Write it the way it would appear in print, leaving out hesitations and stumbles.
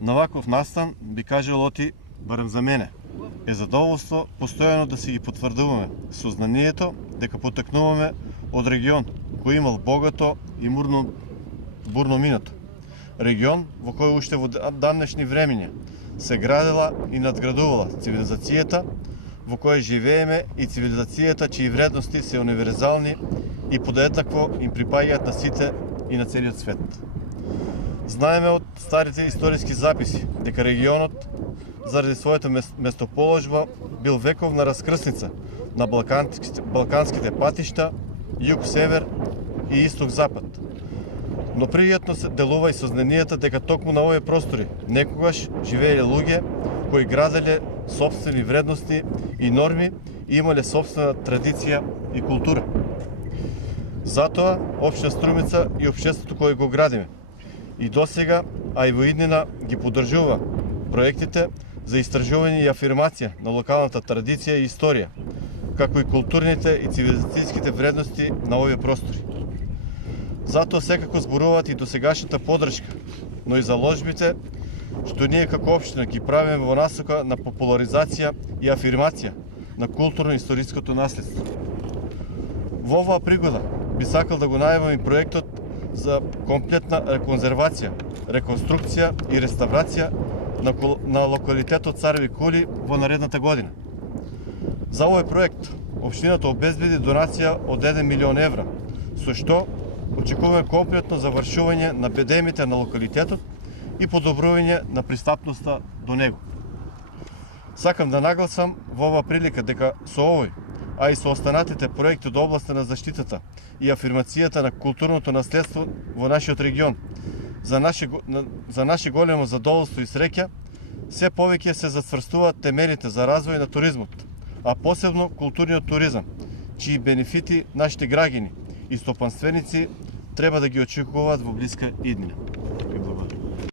На ваков настан би кажал оти, барем за мене, е задоволство постојано да си ги потврдуваме сознанието дека потекнуваме од регион кој имал богато и бурно минато. Регион во кој уште во данешни времиња се градела и надградувала цивилизацијата во која живееме и цивилизацијата чии вредности се универзални и подеднакво им припаѓаат на сите и на целиот свет. Знаеме од старите историски записи дека регионот заради својата местоположба бил вековна раскрсница на балканските патишта југ-север и исток-запад. Но пријатно се делува и сознанието дека токму на овие простори некогаш живееле луѓе кои граделе собствени вредности и норми и имале собствена традиција и култура. Затоа општина Струмица и општеството кое го градиме и досега, а и во иднина ги поддржува проектите за истражување и афирмација на локалната традиција и историја, како и културните и цивилизацијските вредности на овие простори. Затоа секако зборуваат и досегашната поддршка, но и заложбите што ние како општина ги правиме во насока на популаризација и афирмација на културно-историското наследство. Во оваа пригода би сакал да го најавам и проектот за комплетна реконзервација, реконструкција и реставрација на локалитетот Цареви кули во наредната година. За овој проект општината обезбеди донација од 1 милион евра, со што очекуваме комплетно завршување на бедемите на локалитетот и подобрување на пристапноста до него. Сакам да нагласам во оваа прилика дека со овој, а и со останатите проекти од областа на заштитата и афирмацијата на културното наследство во нашиот регион, за наше големо задоволство и среќа, се повеќе се зацврстуваат темелите за развој на туризмот, а посебно културниот туризам, чии бенефити нашите граѓани и стопанственици треба да ги очекуваат во блиска иднина.